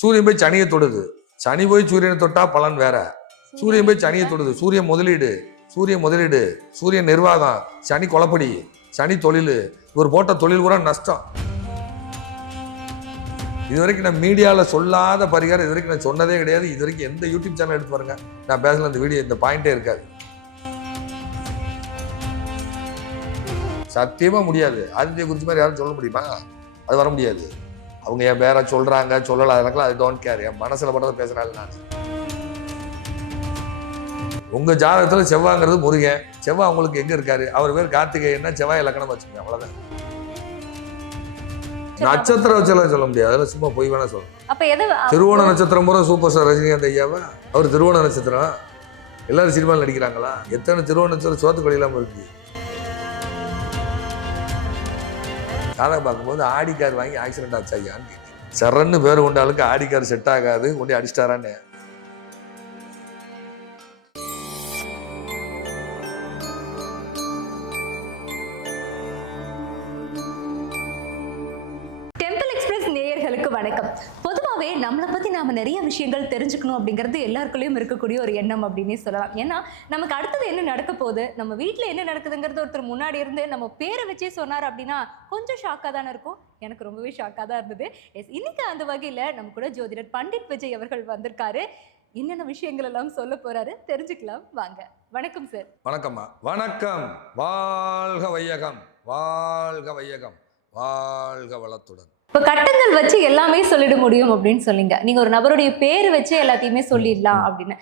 சூரியன் போய் சனியை தொடுது. சனி போய் சூரியனை தொட்டா பலன் வேற. சூரியன் போய் சனியை தொடுது. சூரியன் முதலீடு. சூரியன் முதலீடு. சூரியன் நிர்வாகம். சனி கொலப்படி. சனி தொழில். இவர் போட்ட தொழில் கூட நஷ்டம். இது வரைக்கும் நான் மீடியாவில் சொல்லாத பரிகாரம் இது வரைக்கும் நான் சொன்னதே கிடையாது. இது வரைக்கும் எந்த யூடியூப் சேனல் எடுத்து பாருங்க. நான் பேசல இந்த வீடியோ இந்த பாயிண்டே இருக்காது. சத்தியமா முடியாது. ஆதித்ய குறிச்சி மாதிரி யாரும் சொல்ல முடியுமா? அது வர முடியாது. அவங்க என் பேரை சொல்றாங்க சொல்லல எனக்குலாம் அது டோன்ட் கேர் என் மனசுல பட்டதை பேசுறாள் நான் உங்க ஜாதகத்துல செவ்வாங்கிறது முருகன். செவ்வாய் உங்களுக்கு எங்க இருக்காரு? அவர் பேர் கார்த்திகேயன்னா செவ்வாய் இலக்கணம் வச்சுக்கோங்க அவ்வளவுதான். நட்சத்திரம் வச்செல்லாம் சொல்ல முடியாது. அதெல்லாம் சும்மா போய் வேணா சொல்லலாம் எது திருவோண நட்சத்திரம் பூரா சூப்பர் ஸ்டார் ரஜினிகாந்த் ஐயாவா? அவர் திருவோண நட்சத்திரம். எல்லாரும் சினிமாவில் நடிக்கிறாங்களா? எத்தனை திருவோண நட்சத்திரம் சோத்துக்கொடி இல்லாமல் இருக்கு? காலை பார்க்கும்போது ஆடி கார் வாங்கி ஆக்சிடென்ட் ஆச்சு ஐயான்னு கேட்டேன். சரன்னு பேர் கொண்டாளுக்கு ஆடி கார் செட் ஆகாது கொண்டு அடிச்சிட்டாரான்னு. விஷயங்கள் தெரிஞ்சுக்கணும் அப்படிங்கிறது எல்லாருக்குள்ளேயும் இருக்கக்கூடிய ஒரு எண்ணம் அப்படின்னே சொல்லலாம். ஏன்னா நமக்கு அடுத்தது என்ன நடக்க போகுது? நம்ம வீட்டில் என்ன நடக்குதுங்கிறது ஒருத்தர் முன்னாடி இருந்து நம்ம பேரை வச்சே சொன்னார் அப்படின்னா கொஞ்சம் ஷாக்காக தானே இருக்கும். எனக்கு ரொம்பவே ஷாக்காக தான் இருந்தது. எஸ் இன்னைக்கு அந்த வகையில் நம்ம கூட ஜோதிடர் பண்டிட் விஜய் அவர்கள் வந்திருக்காரு. என்னென்ன விஷயங்கள் எல்லாம் சொல்ல போறாரு தெரிஞ்சுக்கலாம். வாங்க. வணக்கம் சார் வணக்கம்மா. வணக்கம். வாழ்க வையகம். வாழ்க வையகம். வாழ்க வளத்துடன். இப்போ கட்டங்கள் வச்சு எல்லாமே சொல்லிட முடியும் அப்படின்னு சொன்னீங்க நீங்க ஒரு நபருடைய பேர் வச்சு எல்லாத்தையுமே சொல்லிடலாம் அப்படின்னு.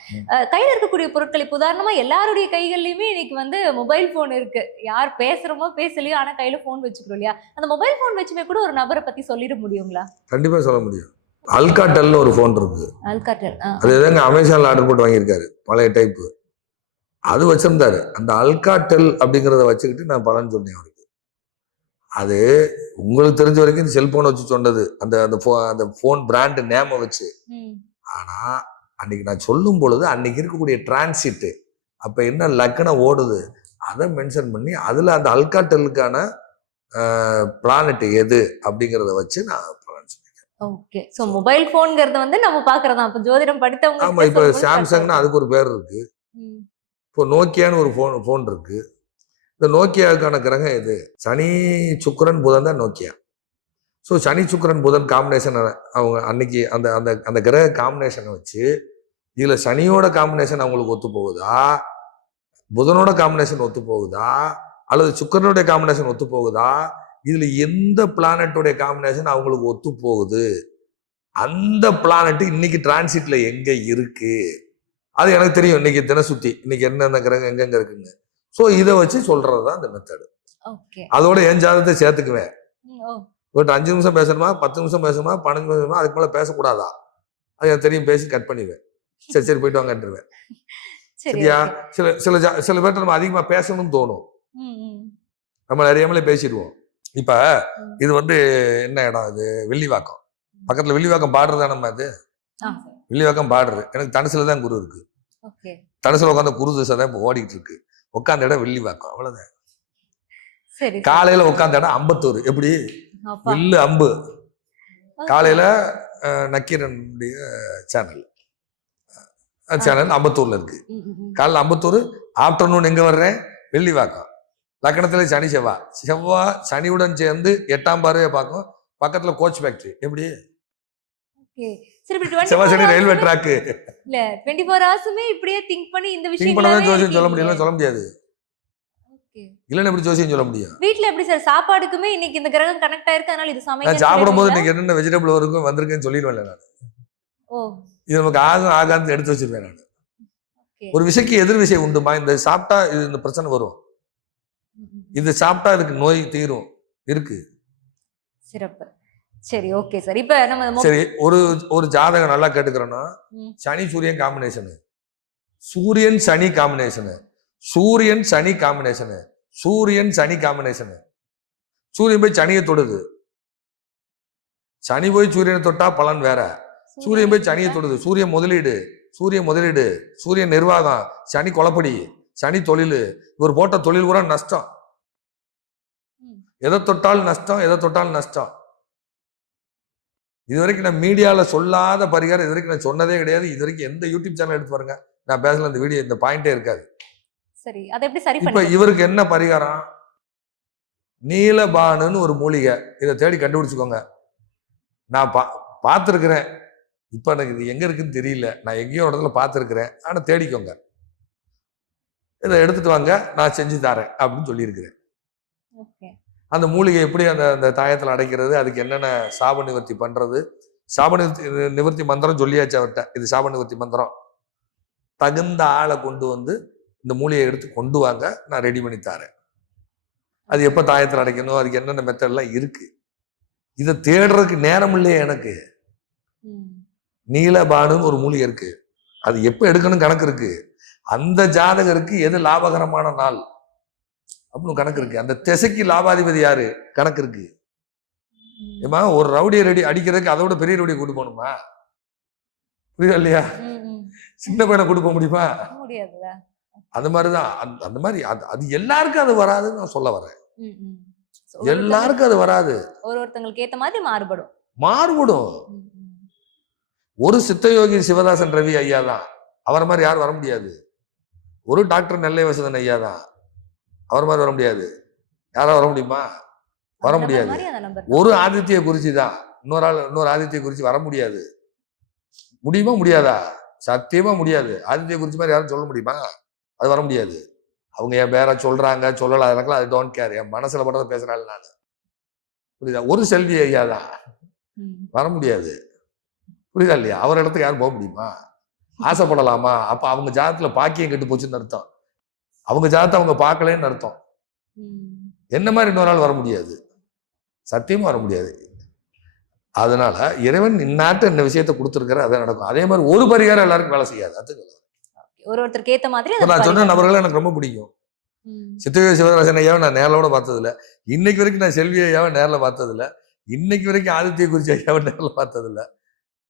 கையில இருக்கக்கூடிய பொருட்கள் இப்போ உதாரணமா எல்லாருடைய கைகள்லயுமே இன்னைக்கு வந்து மொபைல் போன் இருக்கு. யார் பேசுறோமோ பேசலையோ ஆனா கையில போன் வச்சுக்கிறோம் இல்லையா? அந்த மொபைல் போன் வச்சுமே கூட ஒரு நபரை பத்தி சொல்லிட முடியுங்களா? கண்டிப்பாக சொல்ல முடியும். அல்காட்டல்னு ஒரு ஃபோன் இருக்கு. அல்காட்டல் அது எதாங்க அமேசானில் ஆர்டர் போட்டு வாங்கியிருக்காரு. பழைய டைப்பு அது வச்சிருந்தாரு. அந்த அல்காட்டெல் அப்படிங்கிறத வச்சுக்கிட்டு நான் பலன் சொன்னேன் அவருக்கு. அது உங்களுக்கு தெரிஞ்ச வரைக்கும் இந்த செல்போனை வச்சு சொன்னது. அந்த அந்த ஃபோ அந்த ஃபோன் பிராண்டு நேமை வச்சு. ஆனால் அன்னைக்கு நான் சொல்லும் பொழுது அன்னைக்கு இருக்கக்கூடிய டிரான்சிட்டு அப்போ என்ன லக்கணம் ஓடுது அதை மென்ஷன் பண்ணி அதில் அந்த அல்காட்டலுக்கான பிளானட் எது அப்படிங்கிறத வச்சு நான் ஓகே சோ மொபைல் போன்ங்கிறது வந்து நம்ம பாக்குறதா அப்ப ஜோதிடம் படித்தவங்க ஆமா இப்போ சாம்சங்னா அதுக்கு ஒரு பேர் இருக்கு. இப்போ நோக்கியான்னு ஒரு ஃபோன் ஃபோன் இருக்கு. இந்த நோக்கியாவுக்கான கிரகம் எது? சனி சுக்கரன் புதன் தான் நோக்கியா? ஸோ சனி சுக்கரன் புதன் காம்பினேஷன் அவங்க அன்னைக்கு அந்த அந்த அந்த கிரக காம்பினேஷனை வச்சு இதில் சனியோட காம்பினேஷன் அவங்களுக்கு ஒத்து போகுதா? புதனோட காம்பினேஷன் ஒத்து போகுதா? அல்லது சுக்கிரனுடைய காம்பினேஷன் ஒத்து போகுதா? இதில் எந்த பிளானட்டோடைய காம்பினேஷன் அவங்களுக்கு ஒத்து போகுது? அந்த பிளானட் இன்னைக்கு டிரான்சிட்ல எங்கே இருக்கு? அது எனக்கு தெரியும். இன்னைக்கு தினசுத்தி இன்னைக்கு என்னென்ன கிரகம் எங்கெங்க இருக்குங்க ஸோ இதை வச்சு சொல்றது தான் இந்த மெத்தடு அதோட என் ஜாதகத்தை சேர்த்துக்குவேன். ஒரு அஞ்சு நிமிஷம் பேசணுமா பத்து நிமிஷம் பேசணுமா பன்னெண்டு நிமிஷம் பேசணுமா அதுக்கு மேலே பேசக்கூடாதா? அது எனக்கு தெரியும் பேசி கட் பண்ணிடுவேன். சரி சரி போயிட்டு வாங்கன்றுவேன். சரி சரியா. சில சில சில பேர்ட்ட நம்ம அதிகமாக பேசணும்னு தோணும். நம்ம அறியாமலே பேசிடுவோம். இப்ப. இது வந்து என்ன இடம் இது வெள்ளிவாக்கம் பக்கத்துல வெள்ளிவாக்கம் பாடுறதா நம்ம அது? வெள்ளிவாக்கம் பாடுறது எனக்கு தனுசுல தான் குரு இருக்கு. தனுசுல உட்காந்த குரு திசை தான் இப்போ ஓடிட்டு இருக்கு. உட்காந்த இடம் வெள்ளிவாக்கம் அவ்வளவுதான். காலையில உட்காந்த இடம் அம்பத்தூர். எப்படி? வில்லு அம்பு. காலையில நக்கீரனுடைய சேனல். சேனல் அம்பத்தூர்ல இருக்கு. காலைல அம்பத்தூர் ஆஃப்டர்நூன் எங்க வர்றேன்? வெள்ளிவாக்கம் லக்கணத்துல சனி செவ்வாய் செவ்வாய் சனியுடன் சேர்ந்து எட்டாம் பார்வையை பார்க்கும். பக்கத்துல கோச் ஃபேக்டரி எப்படி. சரி இப்படி 24 செவ்வாய் சனி hours ரயில்வே ட்ராக்கு இல்ல 24 ஹவர்ஸுமே இப்படியே திங்க் பண்ணி இந்த திங்க் விஷயம் பண்ணதான் ஜோசியம் சொல்ல முடியல சொல்ல முடியாது. இல்லைன்னு எப்படி ஜோசியம் சொல்ல முடியும்? வீட்ல எப்படி சார்? சாப்பாடுக்குமே இன்னைக்கு இந்த கிரகம் கனெக்ட் ஆயிருக்கு. அதனால இது நான் சமைக்க சாப்பிடும்போது இன்னைக்கு என்னென்ன வெஜிடபிள் இருக்கும் வந்திருக்குன்னு சொல்லிடுவேன்ல நான். ஓ. இது நமக்கு ஆகும் ஆகாதுன்னு எடுத்து வச்சிருவேன் நான். ஒரு விஷயக்கு எதிர் விஷயம் உண்டுமா? இந்த சாப்பிட்டா இது இந்த பிரச்சனை வரும். இது சாப்பிட்டா இதுக்கு நோய் தீரும். இருக்கு. சிறப்பு. சரி ஓகே சார் இப்ப நம்ம சரி ஒரு ஒரு ஜாதகம் நல்லா கேட்டுக்கிறோன்னா. சனி சூரியன் காம்பினேஷனு சூரியன் சனி காம்பினேஷனு சூரியன் சனி காம்பினேஷனு சூரியன் சனி காம்பினேஷனு சூரியன் போய் சனியை தொடுது. சனி போய் சூரியனை தொட்டா பலன் வேற. சூரியன் போய் சனியை தொடுது. சூரியன் முதலீடு. சூரியன் முதலீடு. சூரியன் நிர்வாகம். சனி கொலப்படி. சனி தொழில். இவர் போட்ட தொழில் கூட நஷ்டம். எதை தொட்டாலும் நஷ்டம் எதை தொட்டாலும் நஷ்டம். இது வரைக்கும் நான் மீடியாவில் சொல்லாத பரிகாரம் இது வரைக்கும் நான் சொன்னதே கிடையாது. இது வரைக்கும் எந்த யூடியூப் சேனல் எடுத்து பாருங்க. நான் பேசல இந்த வீடியோ இந்த பாயிண்டே இருக்காது. சரி அதை எப்படி சரி இப்ப இவருக்கு என்ன பரிகாரம்? நீலபானுன்னு ஒரு மூலிகை. இதை தேடி கண்டுபிடிச்சுக்கோங்க. நான் பா பார்த்துருக்குறேன். இப்போ எனக்கு இது எங்க இருக்குன்னு தெரியல. நான் எங்கேயோ இடத்துல பார்த்துருக்குறேன். ஆனால் தேடிக்கோங்க. இதை எடுத்துட்டு வாங்க. நான் செஞ்சு தரேன் அப்படின்னு சொல்லியிருக்கிறேன். ஓகே. அந்த மூலிகை எப்படி அந்த அந்த தாயத்தில் அடைக்கிறது அதுக்கு என்னென்ன சாப நிவர்த்தி பண்றது? சாப நிவர்த்தி நிவர்த்தி மந்திரம் சொல்லியாச்சு அவர்கிட்ட இது சாப நிவர்த்தி மந்திரம். தகுந்த ஆளை கொண்டு வந்து இந்த மூலிகையை எடுத்து கொண்டு வாங்க நான் ரெடி பண்ணி தரேன். அது எப்போ தாயத்தில் அடைக்கணும் அதுக்கு என்னென்ன மெத்தட்லாம் இருக்கு? இதை தேடுறதுக்கு நேரம் இல்லையே எனக்கு. நீலபானுன்னு ஒரு மூலிகை இருக்கு. அது எப்போ எடுக்கணும் கணக்கு இருக்கு. அந்த ஜாதகருக்கு எது லாபகரமான நாள்? அப்படின்னு கணக்கு இருக்கு. அந்த திசைக்கு லாபாதிபதி யாரு? கணக்கு இருக்கு. ஏமா ஒரு ரவுடியை ரெடி அடிக்கிறதுக்கு அதோட பெரிய ரவுடியை கூட்டு போகணுமா? புரியுதா இல்லையா. சின்ன பையனை கூட்டு போக முடியுமா? அந்த மாதிரிதான். அந்த மாதிரி அது அது எல்லாருக்கும் அது வராதுன்னு நான் சொல்ல வரேன். எல்லாருக்கும் அது வராது. ஒரு ஒருத்தங்களுக்கு ஏத்த மாதிரி மாறுபடும். மாறுபடும். ஒரு சித்தயோகி சிவதாசன் ரவி ஐயா தான். அவரை மாதிரி யாரும் வர முடியாது. ஒரு டாக்டர் நெல்லை வசதன் ஐயா தான். அவர் மாதிரி வர முடியாது. யாரா வர முடியுமா? வர முடியாது. ஒரு ஆதித்ய குறிச்சி தான். இன்னொரு ஆள் இன்னொரு ஆதித்ய குறிச்சி வர முடியாது. முடியுமா? முடியாதா? சத்தியமா முடியாது. ஆதித்ய குறிச்சி மாதிரி யாரும் சொல்ல முடியுமா? அது வர முடியாது. அவங்க என் பேர சொல்றாங்க சொல்லல எனக்குலாம் அது டோன்ட் கேர் என் மனசுல பட்டதை பேசுறாள் நான். புரியுதா? ஒரு செல்வி ஐயா தான். வர முடியாது. புரியுதா இல்லையா? அவர் இடத்துக்கு யாரும் போக முடியுமா? ஆசைப்படலாமா? அப்ப அவங்க ஜாதத்துல பாக்கியம் கெட்டு போச்சுன்னு அர்த்தம். அவங்க ஜாதத்தை அவங்க பார்க்கலன்னு அர்த்தம். என்ன மாதிரி இன்னொரு ஆள் வர முடியாது? சத்தியமா வர முடியாது. அதனால இறைவன் இந்நாட்டு இந்த விஷயத்தை கொடுத்துருக்கிற அதை நடக்கும். அதே மாதிரி ஒரு பரிகாரம் எல்லாருக்கும் வேலை செய்யாது. அது ஒரு ஒருத்தருக்கு ஏத்த மாதிரி நான் சொன்ன. நபர்கள் எனக்கு ரொம்ப பிடிக்கும். சித்தவே சிவராசன் ஐயாவை நான் நேரில் பார்த்ததில்ல. இன்னைக்கு வரைக்கும் நான் செல்வி ஐயாவை நேரில் பார்த்ததில்ல. இன்னைக்கு வரைக்கும் ஆதித்ய குறிச்சி ஐயாவை நேரில் பார்த்ததில்ல.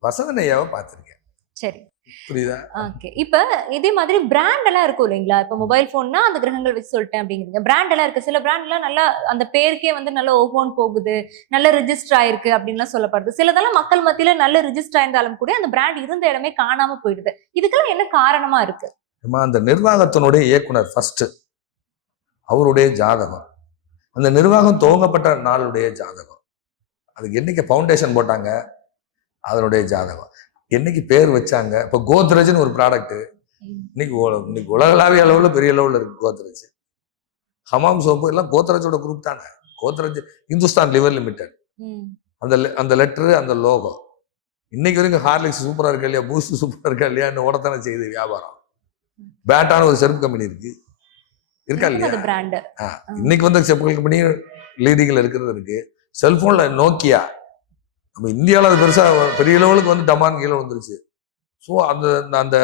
வசந்தன் ஐயாவை பார்த்துருக்கேன். சரி. புரியுதா? ஓகே. இப்ப இதே மாதிரி பிராண்ட் எல்லாம் இருக்கும் இல்லைங்களா? இப்ப மொபைல் போன்னா அந்த கிரகங்கள் வச்சு சொல்லிட்டேன் அப்படிங்கிறீங்க. பிராண்ட் எல்லாம் இருக்கு. சில பிராண்ட் எல்லாம் நல்லா அந்த பேருக்கே வந்து நல்ல ஓஹோன் போகுது. நல்ல ரிஜிஸ்டர் ஆயிருக்கு அப்படின்லாம் சொல்லப்படுது. சிலதெல்லாம் மக்கள் மத்தியில நல்ல ரிஜிஸ்டர் ஆயிருந்தாலும் கூட அந்த பிராண்ட் இருந்த இடமே காணாம போயிடுது. இதுக்கெல்லாம் என்ன காரணமா இருக்கு? அந்த நிர்வாகத்தினுடைய இயக்குனர் ஃபர்ஸ்ட் அவருடைய ஜாதகம். அந்த நிர்வாகம் துவங்கப்பட்ட நாளுடைய ஜாதகம். அதுக்கு என்னைக்கு ஃபவுண்டேஷன் போட்டாங்க? அதனுடைய ஜாதகம். என்னைக்கு பேர் வச்சாங்க? இப்போ கோத்ரேஜ்னு ஒரு ப்ராடக்ட் இன்னைக்கு இன்னைக்கு உலகளாவிய அளவில் பெரிய அளவில் இருக்கு கோத்ரேஜ். ஹமாம் சோப்பு எல்லாம் கோத்ரேஜோட குரூப் தானே. Godrej Hindustan Lever Limited. அந்த அந்த லெட்டரு அந்த லோகோ. இன்னைக்கு வரைக்கும் ஹார்லிக்ஸ் சூப்பரா இருக்கா இல்லையா? பூஸ்ட் சூப்பரா இருக்கா இல்லையான்னு ஓடத்தானே செய்யுது வியாபாரம். பேட்டான ஒரு செருப்பு கம்பெனி இருக்கு. இருக்கா இல்லையா? இன்னைக்கு வந்து செருப்பு கம்பெனி லீடிங்ல இருக்கிறது இருக்கு. செல்போன்ல நோக்கியா நம்ம இந்தியாவில் அது பெருசா பெரிய லெவலுக்கு வந்து டமான் கீழே வந்துருச்சு ஸோ அந்த அந்த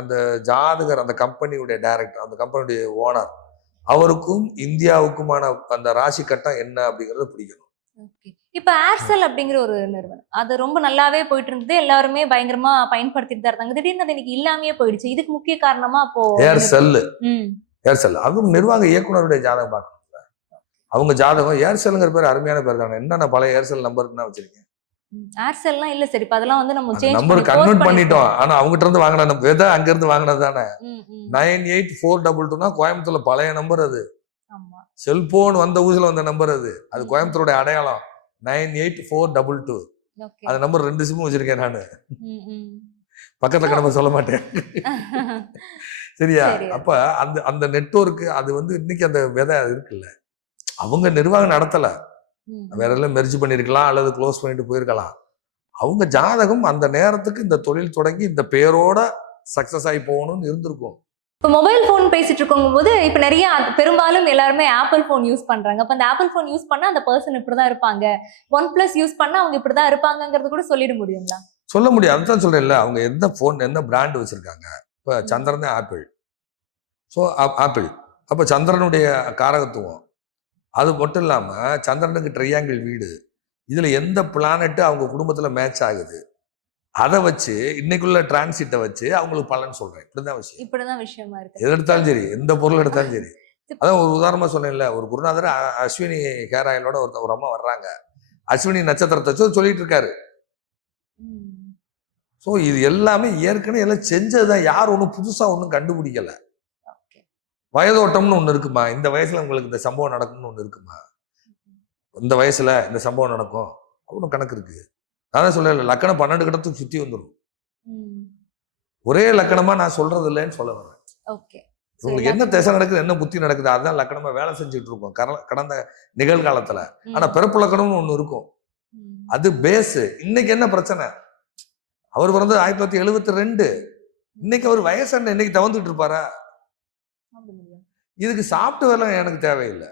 அந்த ஜாதகர் அந்த கம்பெனியுடைய டைரக்டர் அந்த கம்பெனியுடைய ஓனர் அவருக்கும் இந்தியாவுக்குமான அந்த ராசி கட்டம் என்ன அப்படிங்கறத பிடிக்கணும். இப்ப ஏர்செல் அப்படிங்கிற ஒரு நிறுவனம். அது ரொம்ப நல்லாவே போயிட்டு இருந்தது எல்லாருமே பயங்கரமா பயன்படுத்திட்டு தான் இருந்தாங்க. திடீர்னு அது இன்னைக்கு இல்லாமயே போயிடுச்சு. இதுக்கு முக்கிய காரணமா அப்போ ஏர்செல். ஏர்செல் அதுவும் நிர்வாக இயக்குனருடைய ஜாதகம் பார்க்கணும்ல அவங்க ஜாதகம் ஏர்செல்ங்கிற பேர் அருமையான பேர் தானே. என்னென்ன பழைய ஏர்செல் நம்பருக்கு நான் வச்சிருக்கேன். ஏர்செல்லாம் இல்ல சரி அதெல்லாம் வந்து நம்ம சேஞ்ச் நம்பர் கன்வெர்ட் பண்ணிட்டோம். ஆனா அவங்ககிட்ட இருந்து வாங்கின நம்ம விதை அங்க இருந்து வாங்கினது தானே? நைன் எயிட் ஃபோர் டபுள் டூனா கோயம்புத்தூர்ல பழைய நம்பர் அது. ஆமா. செல்போன் வந்த ஊசில வந்த நம்பர் அது. அது ம். கோயம்புத்தூருடைய அடையாளம். Nine eight four double two okay அந்த நம்பர் ரெண்டு சிம்மும் வச்சிருக்கேன் நான். பக்கத்துல கிளம்ப சொல்ல மாட்டேன். சரியா? சரி. அப்ப அந்த அந்த நெட்வொர்க் அது வந்து இன்னைக்கு அந்த விதை இருக்குல்ல. அவங்க நிர்வாகம் நடத்தல. வேற எல்லாம் மெர்ஜ் பண்ணிருக்கலாம் அல்லது க்ளோஸ் பண்ணிட்டு போயிருக்கலாம். அவங்க ஜாதகம் அந்த நேரத்துக்கு இந்த தொழில் தொடங்கி இந்த பேரோட சக்சஸ் ஆகி போகணும்னு இருந்திருக்கும். இப்ப மொபைல் ஃபோன் பேசிட்டு இருக்கும் போது இப்ப நிறைய பெரும்பாலும் எல்லாருமே ஆப்பிள் ஃபோன் யூஸ் பண்றாங்க. அப்ப அந்த ஆப்பிள் ஃபோன் யூஸ் பண்ணா அந்த பர்சன் இப்படிதான் இருப்பாங்க. ஒன் பிளஸ் யூஸ் பண்ணா அவங்க இப்படிதான் இருப்பாங்கங்கிறது கூட சொல்லிட முடியுங்களா? சொல்ல முடியும். அதுதான் சொல்றேன்ல. அவங்க எந்த ஃபோன் என்ன பிராண்ட் வச்சிருக்காங்க? இப்போ சந்திரன் ஆப்பிள் ஸோ ஆப்பிள் அப்போ சந்திரனுடைய காரகத்துவம். அது மட்டும் இல்லாமல் சந்திரனுக்கு ட்ரையாங்கிள் வீடு. இதில் எந்த பிளானெட்டு அவங்க குடும்பத்தில் மேட்ச் ஆகுது? அதை வச்சு இன்னைக்குள்ள டிரான்சிட்டை வச்சு அவங்களுக்கு பலன் சொல்கிறேன் இப்படிதான் விஷயம். இப்படிதான் விஷயமா இருக்கு. எது எடுத்தாலும் சரி எந்த பொருள் எடுத்தாலும் சரி. அதான் ஒரு உதாரணமா சொன்னேன்ல ஒரு குருநாதர் அஸ்வினி ஹேர் ஆயிலோட ஒருத்த ஒரு அம்மா வர்றாங்க. அஸ்வினி நட்சத்திரத்தை வச்சு சொல்லிட்டு இருக்காரு. ஸோ இது எல்லாமே ஏற்கனவே எல்லாம் செஞ்சது தான் யார் ஒன்றும் புதுசாக ஒன்றும் கண்டுபிடிக்கல. வயதோட்டம்னு ஒன்று இருக்குமா? இந்த வயசுல உங்களுக்கு இந்த சம்பவம் நடக்கும்னு ஒன்று இருக்குமா? இந்த வயசுல இந்த சம்பவம் நடக்கும். ஒன்றும் கணக்கு இருக்கு. நான் சொல்லல லக்கணம் பன்னெண்டு கிடத்துக்கு சுற்றி வந்துடும் ஒரே லக்கணமா நான் சொல்றது இல்லைன்னு சொல்ல வரேன். உங்களுக்கு என்ன திசை நடக்குது என்ன புத்தி நடக்குது அதுதான் லக்கணமா வேலை செஞ்சுட்டு இருக்கோம். கடந்த நிகழ்காலத்துல. ஆனா பிறப்பு லக்கணம்னு ஒண்ணு இருக்கும். அது பேஸ். இன்னைக்கு என்ன பிரச்சனை? அவர் பிறந்தது ஆயிரத்தி தொள்ளாயிரத்தி எழுபத்தி ரெண்டு. இன்னைக்கு அவர் வயசு என்ன? இன்னைக்கு தவந்துட்டு இருப்பாரா? இதுக்கு சாஃப்ட்வேர்லாம் எனக்கு தேவையில்லை.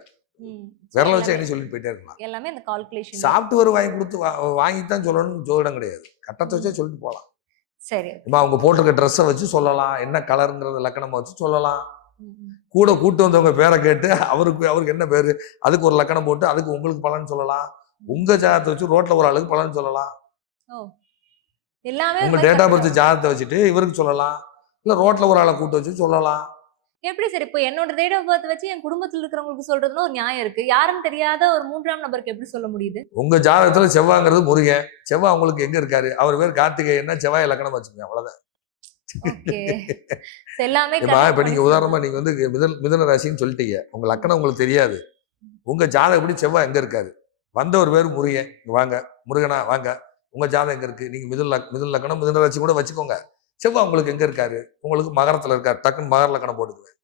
விரல வச்சு என்ன சொல்லிட்டு போயிட்டே இருக்கலாம். எல்லாமே இந்த கால்குலேஷன் சாஃப்ட்வேர் வாங்கி கொடுத்து வா- வாங்கித்தான் சொல்லணும்னு ஜோதிடம் கிடையாது. கட்டத்தை வச்சே சொல்லிட்டு போகலாம். சரி இப்போ அவங்க போட்டிருக்க ட்ரெஸ்ஸை வச்சு சொல்லலாம். என்ன கலருங்கிறத லக்கணமா வச்சு சொல்லலாம். கூட கூட்டு வந்தவங்க பேரை கேட்டு அவருக்கு அவருக்கு என்ன பேரு அதுக்கு ஒரு லக்கணம் போட்டு அதுக்கு உங்களுக்கு பலன் சொல்லலாம். உங்க ஜாதகத்தை வச்சு ரோட்ல ஒரு ஆளுக்கு பலன் சொல்லலாம். உங்க டேட் ஆஃப் பர்த் ஜாதகத்தை வச்சுட்டு இவருக்கு சொல்லலாம். இல்ல ரோட்ல ஒரு ஆளை கூட்டு வச்சு சொல்லலாம். எப்படி சார் இப்போ என்னோட டேட் ஆஃப் பர்த் வச்சு என் குடும்பத்துல இருக்கிறவங்களுக்கு சொல்றதுல ஒரு நியாயம் இருக்கு? யாரும் தெரியாத ஒரு மூன்றாம் நபருக்கு எப்படி சொல்ல முடியுது? உங்க ஜாதகத்துல செவ்வாங்கிறது முருகன். செவ்வாய் உங்களுக்கு எங்க இருக்காரு? அவர் பேர் கார்த்திகேயன்னா செவ்வாய் லக்கணம் வச்சுக்கோங்க அவ்வளவுதான். எல்லாமே இப்ப நீங்க உதாரணமா நீங்க வந்து மிதன மிதன ராசின்னு சொல்லிட்டீங்க. உங்க லக்கணம் உங்களுக்கு தெரியாது. உங்க ஜாதகப்படி செவ்வாய் எங்க இருக்காரு? வந்த ஒரு பேர் முருகன். வாங்க. முருகனா வாங்க. உங்க ஜாதகம் எங்க இருக்கு? நீங்க மிதுன் மிதுன் லக்கணம் மிதுன ராசி கூட வச்சுக்கோங்க. செவ்வாய் உங்களுக்கு எங்க இருக்காரு? உங்களுக்கு மகரத்துல இருக்காரு. டக்குன்னு மகர லக்கணம் போட்டுக்குவேன்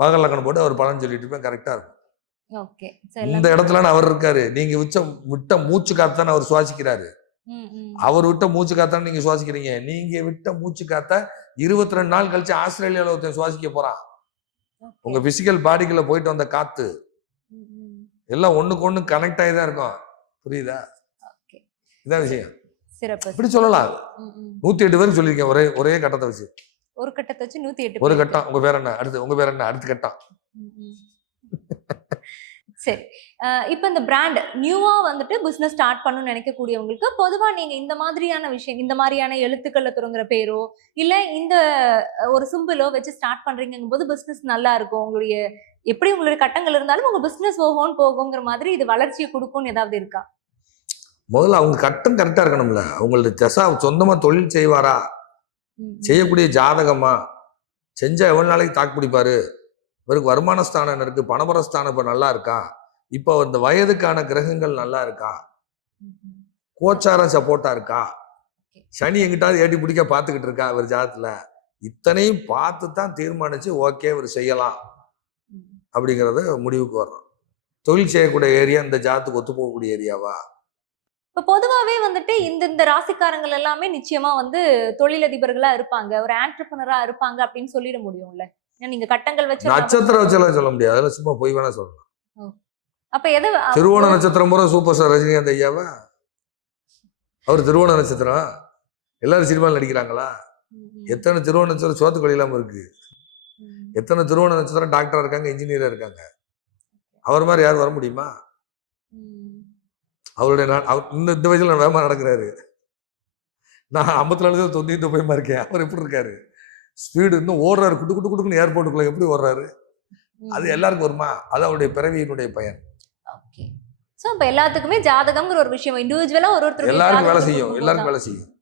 மகர லக்கணம் போட்டு அவர் பலன் சொல்லிட்டு இருப்பேன் கரெக்டா இருக்கும். இந்த இடத்துல அவர் இருக்காரு. நீங்க விச்ச விட்ட மூச்சு காத்தான அவர் சுவாசிக்கிறாரு. அவர் விட்ட மூச்சு காத்தான நீங்க சுவாசிக்கிறீங்க. நீங்க விட்ட மூச்சு காத்த இருபத்தி ரெண்டு நாள் கழிச்சு ஆஸ்திரேலியால ஒருத்தன் சுவாசிக்க போறான். உங்க பிசிக்கல் பாடிக்குள்ள போயிட்டு வந்த காத்து. எல்லாம் ஒண்ணுக்கு ஒண்ணு கனெக்ட் ஆகி தான் இருக்கும். புரியுதா? இதான் விஷயம். சிறப்பு இப்படி சொல்லலாம். நூத்தி எட்டு பேருக்கு சொல்லியிருக்கேன். ஒரே ஒரே கட்டத்தை வச்சு. ஒரு கட்டத்தை வச்சு நூத்தி எட்டு ஒரு கட்டம். உங்க பேர் என்ன? அடுத்து உங்க பேர் என்ன? அடுத்த கட்டம். சரி. இப்ப இந்த பிராண்ட் நியூவா வந்துட்டு பிசினஸ் ஸ்டார்ட் பண்ணணும்னு நினைக்கக்கூடியவங்களுக்கு பொதுவா நீங்க இந்த மாதிரியான விஷயம் இந்த மாதிரியான எழுத்துக்கள்ல தொடங்குற பேரோ இல்ல இந்த ஒரு சிம்பிளோ வச்சு ஸ்டார்ட் பண்றீங்கும் போது பிசினஸ் நல்லா இருக்கும். உங்களுடைய எப்படி உங்களுடைய கட்டங்கள் இருந்தாலும் உங்க பிசினஸ் ஓஹோன்னு போகுங்கிற மாதிரி இது வளர்ச்சியை கொடுக்கும்னு ஏதாவது இருக்கா? முதல்ல அவங்க கட்டம் கரெக்டா இருக்கணும்ல. அவங்களுடைய திசா சொந்தமா தொழில் செய்வாரா. செய்யக்கூடிய ஜாதகமா? செஞ்சா எவ்வளவு நாளைக்கு தாக்கு பிடிப்பாரு? இவருக்கு வருமான ஸ்தானம் என்ன இருக்கு பணபர ஸ்தானம் இப்ப நல்லா இருக்கா? இப்போ இந்த வயதுக்கான கிரகங்கள் நல்லா இருக்கா. கோச்சாரம் சப்போர்ட்டா இருக்கா? சனி எங்கிட்டாவது ஏட்டி பிடிக்க பார்த்துக்கிட்டு இருக்கா இவர் ஜாதத்துல? இத்தனையும் பார்த்து தான் தீர்மானிச்சு ஓகே இவர் செய்யலாம். அப்படிங்கிறத முடிவுக்கு வர்றோம். தொழில் செய்யக்கூடிய ஏரியா இந்த ஜாதத்துக்கு ஒத்து போகக்கூடிய ஏரியாவா இப்ப பொதுவாவே வந்துட்டு இந்த இந்த ராசிக்காரங்கள் எல்லாமே நிச்சயமா வந்து தொழிலதிபர்களா இருப்பாங்க. ஒரு ஆண்டர்பனரா இருப்பாங்க அப்படின்னு சொல்லிட முடியும்ல? நீங்க கட்டங்கள் வச்சு நட்சத்திரம் வச்செல்லாம் சொல்ல முடியாது. அதெல்லாம் சும்மா போய் வேணா சொல்லலாம். அப்ப எது திருவோண நட்சத்திரம் பூரா சூப்பர் ஸ்டார் ரஜினிகாந்த் ஐயாவா? அவர் திருவோண நட்சத்திரம். எல்லாரும் சினிமாவில் நடிக்கிறாங்களா. எத்தனை திருவோண நட்சத்திரம் சோத்துக்கு வழி இல்லாம இருக்கு. எத்தனை திருவோண நட்சத்திரம் டாக்டரா இருக்காங்க இன்ஜினியரா இருக்காங்க? அவர் மாதிரி யாரும் வர முடியுமா. அவருடைய நான் இந்த இந்த வயசுல நான் வேகமா நடக்கிறாரு. நான் ஐம்பத்தி நாலு தொண்ணூத்தி போய் இருக்கேன் அவர் எப்படி இருக்காரு? ஸ்பீடு இன்னும் ஓடுறாரு. குட்டு குட்டு குட்டுக்குன்னு ஏர்போர்ட்டுக்குள்ள எப்படி ஓடுறாரு? அது எல்லாருக்கும் வருமா? அது அவருடைய பிறவியினுடைய பயன். சோ அப்ப எல்லாத்துக்குமே ஜாதகம்ங்கிற ஒரு விஷயம். இண்டிவிஜுவலா ஒரு ஒருத்தர் எல்லாருக்கும் வேலை செய்யும். எல்லாருக்கும் வேலை செய்யும்.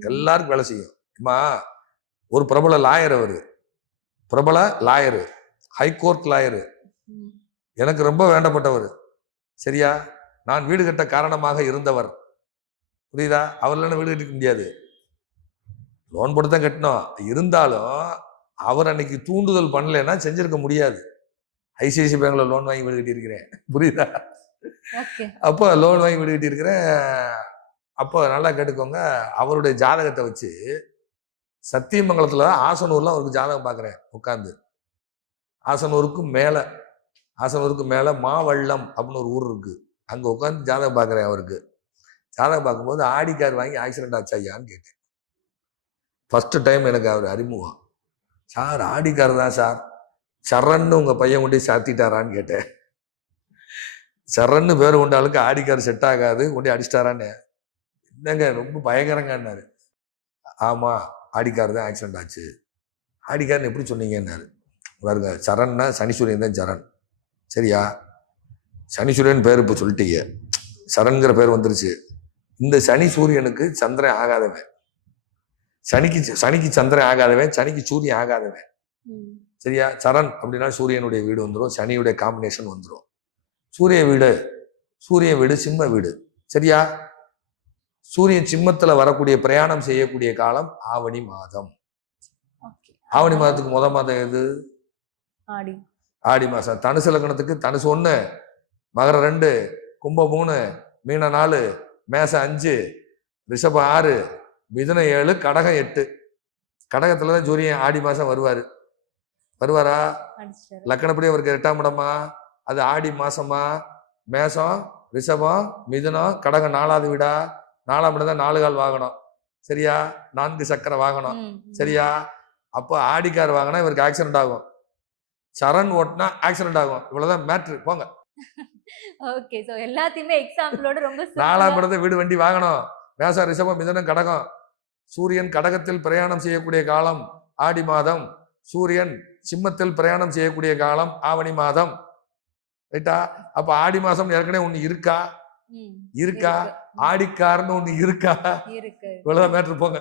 எல்லாருக்கும் வேலை செய்யும். அம்மா ஒரு பிரபல லாயர் அவரு. பிரபல லாயரு. High court lawyer. எனக்கு ரொம்ப வேண்டப்பட்டவர். சரியா? நான் வீடு கட்ட காரணமாக இருந்தவர். புரியுதா? அவர் இல்லைன்னா வீடு கட்டிக்க முடியாது. லோன் போட்டு தான் கட்டினோம். இருந்தாலும் அவர் அன்னைக்கு தூண்டுதல் பண்ணலைன்னா செஞ்சிருக்க முடியாது. ஐசிஐசி பேங்க்ல லோன் வாங்கி வீடு கட்டியிருக்கிறேன். புரியுதா? அப்போ லோன் வாங்கி வீடு கட்டியிருக்கிறேன். அப்போ நல்லா கேட்டுக்கோங்க. அவருடைய ஜாதகத்தை வச்சு சத்தியமங்கலத்தில் ஆசனூர்ல அவருக்கு ஜாதகம் பார்க்குறேன் உட்காந்து ஆசனூருக்கு மேலே ஆசனூருக்கு மேலே மாவள்ளம் அப்படின்னு ஒரு ஊர் இருக்கு. அங்கே உட்காந்து ஜாதகம் பார்க்குறேன் அவருக்கு. ஜாதகம் பார்க்கும்போது ஆடி கார் வாங்கி ஆக்சிடென்ட் ஆச்சா ஐயான்னு கேட்டேன். ஃபஸ்ட்டு டைம் எனக்கு அவர் அறிமுகம். சார் ஆடி கார் தான் சார். சரண்னு உங்கள் பையன் கொண்டு சாத்திட்டாரான்னு கேட்டேன். சரன்னு பேர் கொண்டாளுக்கு ஆடிக்கார் செட் ஆகாது கொண்டு அடிச்சிட்டாரான்னு. என்னங்க ரொம்ப பயங்கரங்கன்னாரு. ஆமாம் ஆடிக்கார் தான் ஆக்சிடென்ட் ஆச்சு. ஆடிக்கார்னு எப்படி சொன்னீங்கன்னாரு? பாருங்க சரண்னா சனீஸ்வரியன் தான் சரண். சரியா? சனீஸ்வரியன் பேர் இப்போ சொல்லிட்டீங்க. சரண்கிற பேர் வந்துருச்சு. இந்த சனி சூரியனுக்கு சந்திரன் ஆகாதவன். சனிக்கு சனிக்கு சந்திரன் ஆகாதவன் சனிக்கு சூரியன் ஆகாதவன். சரியா? சரண் அப்படின்னா சூரியனுடைய வீடு வந்துடும் சனியுடைய காம்பினேஷன் வந்துடும் சூரிய வீடு சூரிய வீடு சிம்ம வீடு. சரியா? சூரியன் சிம்மத்துல வரக்கூடிய பிரயாணம் செய்யக்கூடிய காலம் ஆவணி மாதம். ஆவணி மாதத்துக்கு முத மாதம் எது? ஆடி. ஆடி மாசம் தனுசு லக்னத்துக்கு தனுசு ஒண்ணு. மகர ரெண்டு கும்பம் மூணு மீன நாலு மேசம் அஞ்சு ரிஷபம் ஆறு மிதுனம் ஏழு கடகம் எட்டு. கடகத்துல தான் சூரியன் ஆடி மாசம் வருவாரு. வருவாரா? லக்கணப்படி அவருக்கு எட்டாம் இடமா? அது ஆடி மாசமா? மேசம் ரிஷபம் மிதுனம் கடகம் நாலாவது வீடா? நாலாம் இடம் தான் நாலு கால் வாகனம். சரியா? நான்கு சக்கர வாகனம். சரியா? அப்போ ஆடி கார் வாங்கினா இவருக்கு ஆக்சிடென்ட் ஆகும். சரண் ஓட்டினா ஆக்சிடென்ட் ஆகும். இவ்வளவுதான் மேட்ரு போங்க. ஓகே சோ எல்லாத்தையுமே எக்ஸாம்பிளோட ரொம்ப நாலாம் இடத்தை வீடு வண்டி வாங்கணும். மேசம் ரிஷபம் மிதனம் கடகம். சூரியன் கடகத்தில் பிரயாணம் செய்யக்கூடிய காலம் ஆடி மாதம். சூரியன் சிம்மத்தில் பிரயாணம் செய்யக்கூடிய காலம் ஆவணி மாதம். ரைட்டா அப்ப ஆடி மாசம் ஏற்கனவே ஒண்ணு இருக்கா? இருக்கா. ஆடிக்காரன்னு ஒண்ணு இருக்கா? இருக்கு. இவ்வளவுதான் மேட்ரு போங்க.